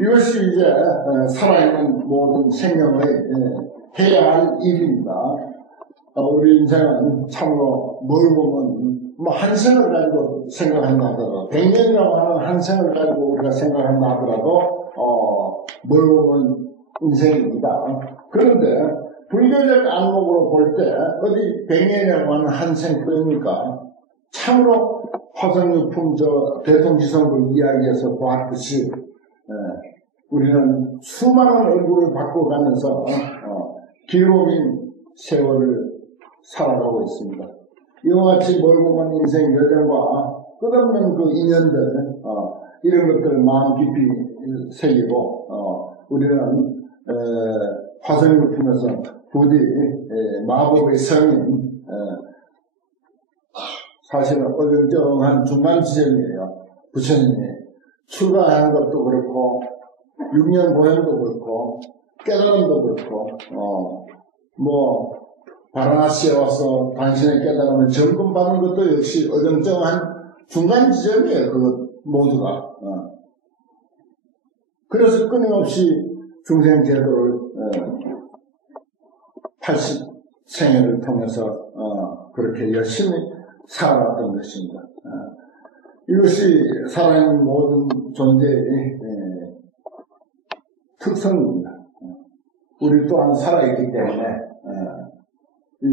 이것이 이제 살아있는 모든 생명의 해야 할 일입니다. 우리 인생은 참으로 뭘 보면 뭐 한 생을 가지고 생각한다 하더라도 100년이라고 하는 한 생을 가지고 우리가 생각한다 하더라도 뭘 보면 인생입니다. 그런데 불교적 안목으로 볼 때 어디 100년이라고 하는 한 생뿐입니까? 참으로 화성유품 대통지성부 이야기에서 보았듯이 우리는 수많은 얼굴을 바꿔가면서 길고긴 세월을 살아가고 있습니다. 이와 같이 멀고 먼 인생 여정과 끝없는 그 인연들 이런 것들을 마음 깊이 새기고 우리는 화성유품에서 부디 마법의 성인 사실은 어정쩡한 중간 지점이에요. 부처님이 출가하는 것도 그렇고 6년 보행도 그렇고 깨달음도 그렇고 바라나시에 와서 당신의 깨달음을 점검받는 것도 역시 어정쩡한 중간 지점이에요. 그것 모두가. 그래서 끊임없이 중생 제도를 80생애를 통해서 그렇게 열심히 살아왔던 것입니다. 이것이 살아있는 모든 존재의 특성입니다. 우리 또한 살아있기 때문에 이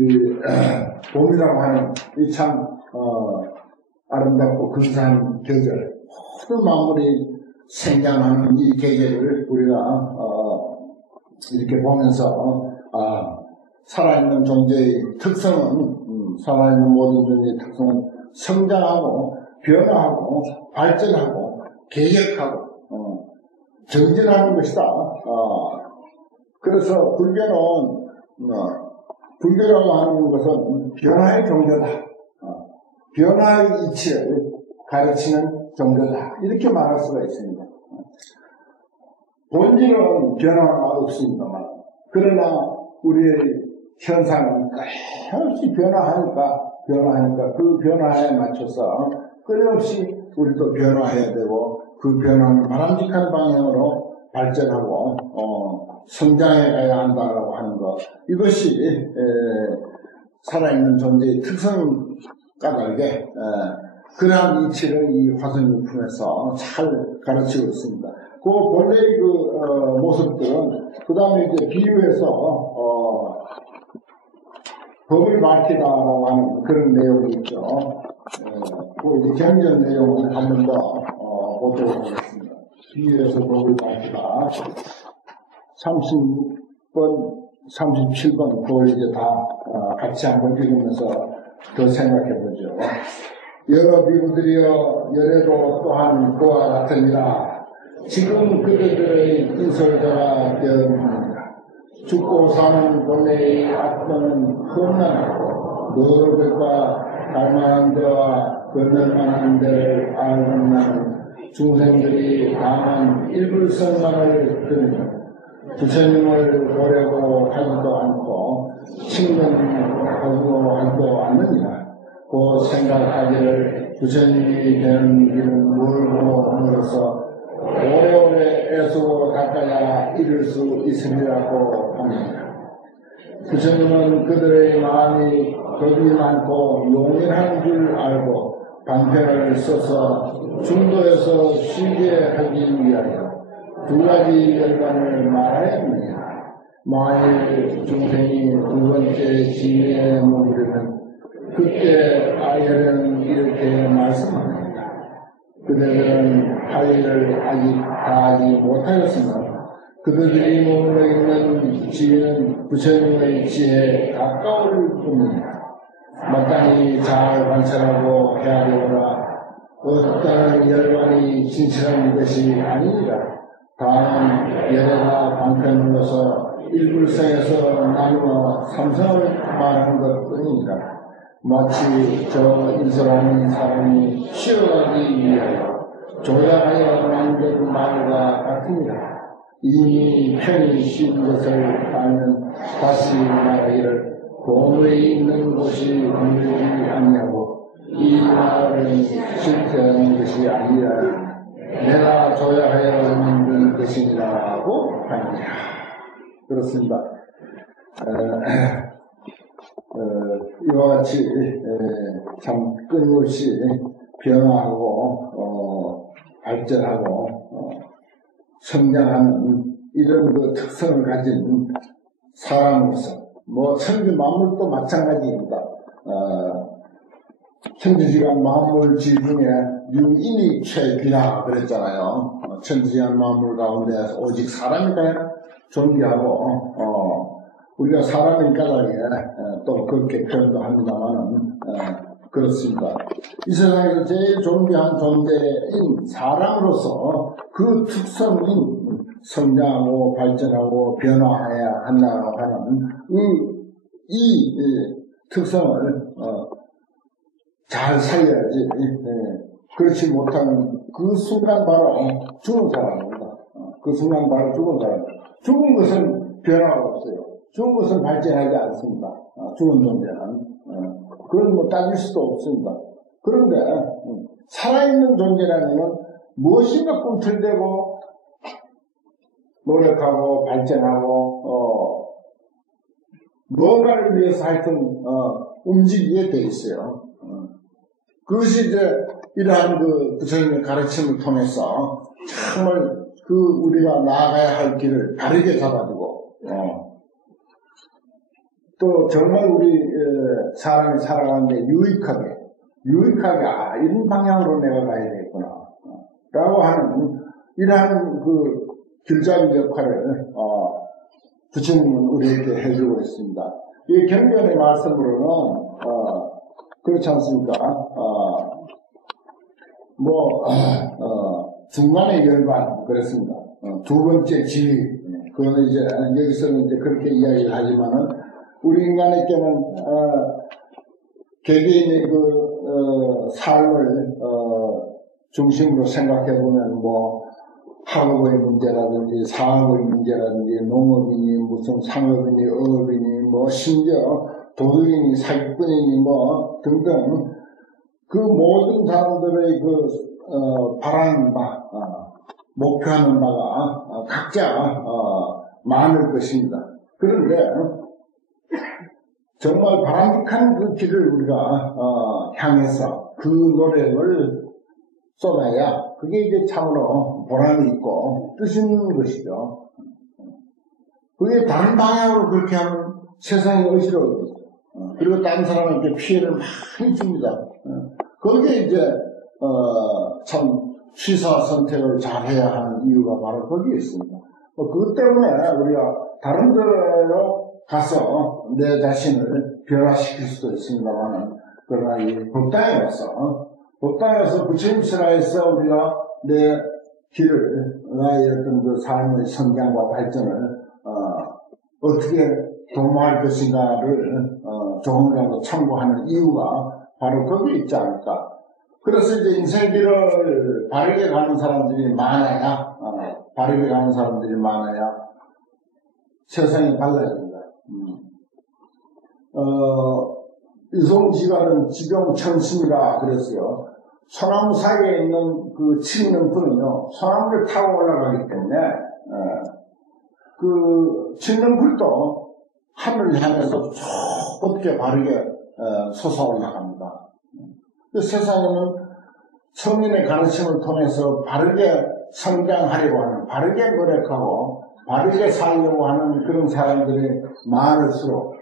봄이라고 하는 이 참 아름답고 근사한 계절, 모든 만물이 생장하는 이 계절을 우리가 이렇게 보면서 살아있는 존재의 특성은 살아있는 모든 존재의 특성은 성장하고 변화하고 발전하고 개혁하고 정진하는 것이다. 그래서 불교라고 하는 것은 변화의 종교다. 변화의 이치를 가르치는 종교다. 이렇게 말할 수가 있습니다. 본질은 변화가 없습니다만 그러나 우리의 현상은 끊임없이 변화하니까 그 변화에 맞춰서 끊임없이 우리도 변화해야 되고 그 변화는 바람직한 방향으로 발전하고 성장해 가야 한다라고 하는 것, 이것이 살아있는 존재의 특성 까닭에 그러한 이치를 이 화성유품에서 잘 가르치고 있습니다. 그 본래의 그 모습들은 그 다음에 이제 비유해서 법을 밝히다라고 하는 그런 내용이 있죠. 그 이제 경전 내용을 한 번 더 보도록 하겠습니다. 비유해서 법을 밝히다. 30번, 37번 그걸 이제 다 같이 한번 읽으면서 더 생각해보죠. 여러 비구들이여 열애도 또한 그와 같으니라. 지금 그들의 인솔자가 되었느니라. 죽고 사는 본래의 악보는 험난하고 너희들과 갈만한 데와 건널만한 데를 알는 나는 중생들이 다만 일불성만을 들으며 부처님을 보려고 하지도 않고 친근하고 하지도 않느니라. 그 생각하기를 부처님이 되는 길은 멀고멀어서 오래오래 애쓰고 닦아야 이룰 수 있으리라고 합니다. 부처님은 그들의 마음이 겁이 많고 용인한 줄 알고 방편을 써서 중도에서 쉬게 하기 위하여 두 가지 열반을 말하여 합니다. 만일 중생이 두 번째 지혜에 머무르면 그때 아열은 이렇게 말씀합니다. 그들은 할 일을 아직 다 하지 못하였으나 그들이 머물러 있는 지혜는 부처님의 지혜에 가까울 뿐입니다. 마땅히 잘 관찰하고 해야 되오라. 어떤 열반이 진실한 것이 아니니라. 다음 열애가 방편으로서 일불성에서 나누어 삼성을 말하는 것 뿐이니라. 마치 저 인설하는 사람이 쉬어가기 위하여 조작하여 만든 말과 같으니라. 이미 편히 쉰 것을 알면 다시 말하기를 보물에 있는 곳이 물리지 아니하고 이 말은 실패하는 것이 아니라 내가 조작하여 만든 것이 그렇습니다. 이와 같이 참 끊임없이 변화하고 발전하고 성장하는 이런 그 특성을 가진 사람으로서 천지 만물도 마찬가지입니다. 천지지간 만물지 중에 유인이 최귀하다 그랬잖아요. 천지지간 만물 가운데 오직 사람이다 존귀하고 우리가 사람의 까닭에 또 그렇게 표현도 합니다만은 그렇습니다. 이 세상에서 제일 존귀한 존재인 사람으로서 그 특성인 성장하고 발전하고 변화해야 한다고 하는 이 특성을 잘 살려야지. 그렇지 못하는 그 순간 바로 죽은 사람입니다. 그 순간 바로 죽은 사람. 죽은 것은 변화가 없어요. 죽은 것은 발전하지 않습니다. 죽은 존재는. 그건 따질 수도 없습니다. 그런데 살아있는 존재라면 무엇인가 꿈틀대고 노력하고 발전하고 뭔가를 위해서 하여튼 움직이게 돼 있어요. 그것이 이제 이러한 그 부처님의 가르침을 통해서 정말 그 우리가 나아가야 할 길을 바르게 잡아두고 또 정말 우리 사람이 살아가는데 유익하게 이런 방향으로 내가 가야 되겠구나 라고 하는 이러한 그 길잡이 역할을 부처님은 우리에게 해주고 있습니다. 이 경전의 말씀으로는 그렇지 않습니까? 중간의 열반 그랬습니다. 두 번째 지위 그거는 이제 여기서는 이제 그렇게 이야기를 하지만은 우리 인간에게는 개개인의 그 삶을 중심으로 생각해 보면 학업의 문제라든지 사업의 문제라든지 농업이니 무슨 상업이니 어업이니 심지어 도덕이니 사기꾼이니 등등 그 모든 사람들의 바라는 바 목표하는 바가 각자 많을 것입니다. 그런데 정말 바람직한 그 길을 우리가 향해서 그 노력을 쏟아야 그게 이제 참으로 보람이 있고 뜻 있는 것이죠. 그게 다른 방향으로 그렇게 하면 세상이 어지러워요. 그리고 다른 사람에게 피해를 많이 줍니다. 거기에 이제 참 취사 선택을 잘 해야 하는 이유가 바로 거기에 있습니다. 그것 때문에 우리가 다른 데로 가서 내 자신을 변화시킬 수도 있습니다만 그러나 이 법당에 와서 부처님 설화에서 우리가 내 길을 나의 어떤 그 삶의 성장과 발전을 어떻게 도모할 것인가를 조금이라도 참고하는 이유가 바로 거기에 있지 않을까. 그래서 이제 인생길을 바르게 가는 사람들이 많아야 세상이 달라집니다. 유송지가는 지병천심이라 그랬어요. 소나무 사이에 있는 그 칡능풀은요, 소나무를 타고 올라가기 때문에, 그 칡능풀도 하늘을 향해서 쭉 어떻게 바르게 솟아올라갑니다. 세상에는 성인의 가르침을 통해서 바르게 성장하려고 하는, 바르게 노력하고, 바르게 살려고 하는 그런 사람들이 많을수록,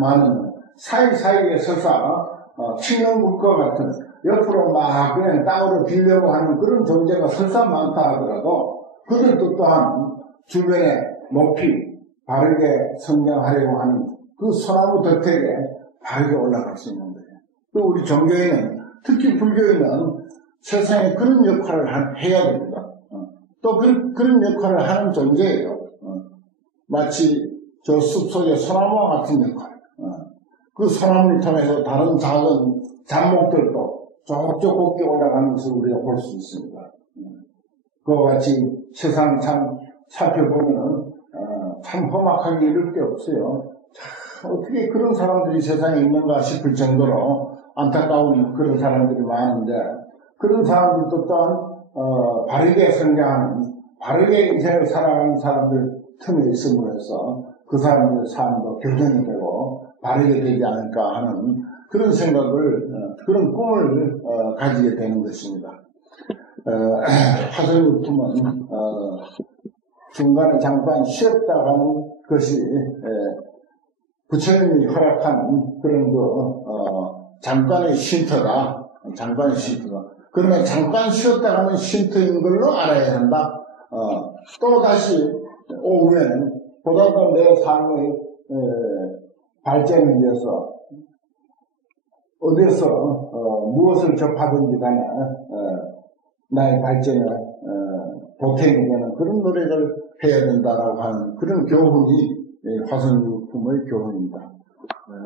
많은 사이사이에 서서, 칡능풀과 같은, 옆으로 막 그냥 땅으로 빌려고 하는 그런 존재가 설사 많다 하더라도, 그들도 또한 주변에 높이, 바르게 성장하려고 하는 그 소나무 덕택에 바르게 올라갈 수 있는 거예요. 또 우리 종교에는, 특히 불교에는 세상에 그런 역할을 해야 됩니다. 또 그런 역할을 하는 존재예요. 마치 저 숲속의 소나무와 같은 역할. 그 소나무를 통해서 다른 작은 잡목들도 쭉쭉 곱게 올라가는 것을 우리가 볼 수 있습니다. 그와 같이 세상 참 살펴보면은 참 험악하게 이럴 게 없어요. 참 어떻게 그런 사람들이 세상에 있는가 싶을 정도로 안타까운 그런 사람들이 많은데 그런 사람들도 또한 바르게 성장하는 바르게 인생을 살아가는 사람들 틈에 있음으로 해서 그 사람의 삶도 교정이 되고 바르게 되지 않을까 하는 그런 생각을, 그런 꿈을 가지게 되는 것입니다. 화성유품은 중간에 잠깐 쉬었다 가는 것이 부처님이 허락한 그런 잠깐의 쉼터다. 잠깐의 쉼터다. 그러면 잠깐 쉬었다 가는 쉼터인 걸로 알아야 한다. 또 다시 오후에는 보다 더 내 삶의 발전을 위해서 어디서 무엇을 접하든지 간에 나의 발전에 보탬이 되는 그런 노력을 해야 된다라고 하는 그런 교훈이 화성유품의 교훈입니다.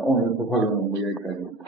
오늘 법화경은 여기까지입니다.